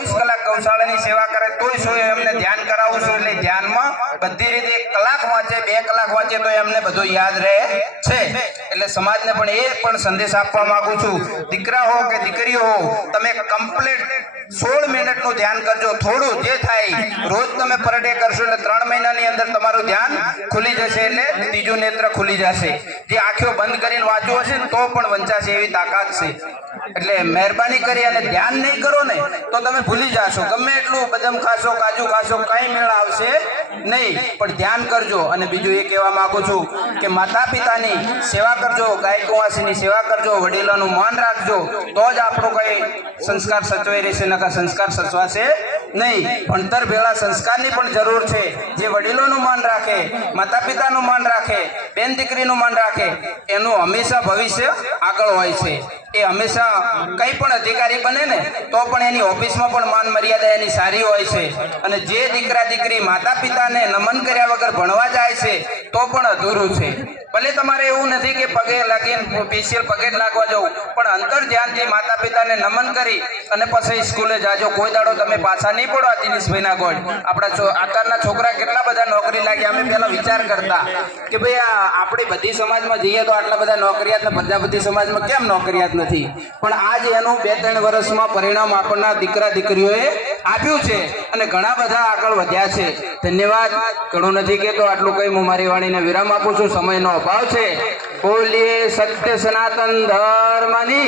ચોવીસ કલાક ગૌશાળાની સેવા કરે, તોય શું એમને ધ્યાન કરાવું છું. એટલે ધ્યાનમાં બધી રીતે કલાક તો એમને બધું યાદ રહે છે. એટલે સમાજને પણ એ પણ સંદેશ આપવા માંગુ છું. દીકરા હો કે દીકરી હો, તમે કમ્પ્લીટ સોળ મિનિટનું ધ્યાન કરજો. થોડું જે થાય, રોજ તમે પર ડે કરશો એટલે ત્રણ મહિનાની અંદર તમારું ધ્યાન ખુલી જશે એટલે ત્રીજું નેત્ર ખુલી જશે. જે આંખો બંધ કરીને વાંચવું હશે તો પણ વંચાશે એવી તાકાત છે. એટલે મહેરબાની કરી અને ધ્યાન નહીં કરો ને, તો તમે ભૂલી જશો. ગમે એટલું બદામ ખાશો, કાજુ ખાશો, કઈ મેળ આવશે નહીં, પણ ધ્યાન કરજો. અને બીજું એ કહેવા માંગુ છું કે માતા પિતાની સેવા કરજો, ગાય કુંવાસીની સેવા કરજો, વડીલોનું માન રાખજો. તો જ આપણું કઈ સંસ્કાર સચવાઈ રહેશે નકા સંસ્કાર સચવાશે નહીં. ભણતર ભેળા સંસ્કારની પણ જરૂર છે. જે વડીલોનું માન રાખે માતા પિતાનું માન રાખે, બેન દીકરીનું માન રાખે, એનું હંમેશા ભવિષ્ય આગળ હોય છે. એ હંમેશા કંઈ પણ અધિકારી બને ને, તો પણ એની ઓફિસમાં પણ માન મર્યાદા એની સારી હોય છે. અને જે દીકરા દીકરી માતા પિતાને નમન કર્યા વગર ભણવા જાય છે, તો પણ અધૂરું છે. ભલે તમારે એવું નથી કે પગે લાગીને સ્પેશિયલ પગે લાગવા જવું, પણ અંતર ધ્યાનથી માતા પિતાને નમન કરી અને પછી સ્કૂલે જાજો. કોઈ દાડો તમે પાછા નહીં પડો આ દિનેશભાઈના ગોળ. આપણા અત્યારના છોકરા કેટલા બધા નોકરી લાગ્યા. અમે પહેલા વિચાર કરતા કે ભાઈ આ આપણી બધી સમાજમાં જઈએ તો આટલા બધા નોકરિયાત ને પ્રજાપતિ સમાજમાં કેમ નોકરિયાત નથી? પણ આજ એનું બે ત્રણ વર્ષમાં પરિણામ આપણના દીકરા દીકરીઓએ આપ્યું છે અને ઘણા બધા આગળ વધ્યા છે. ધન્યવાદ. ઘણું નથી કહેતો, આટલું કઈ હું મારી વાણીને વિરામ આપું છું. સમયનો અભાવ છે. બોલીએ સત્ય સનાતન ધર્મની.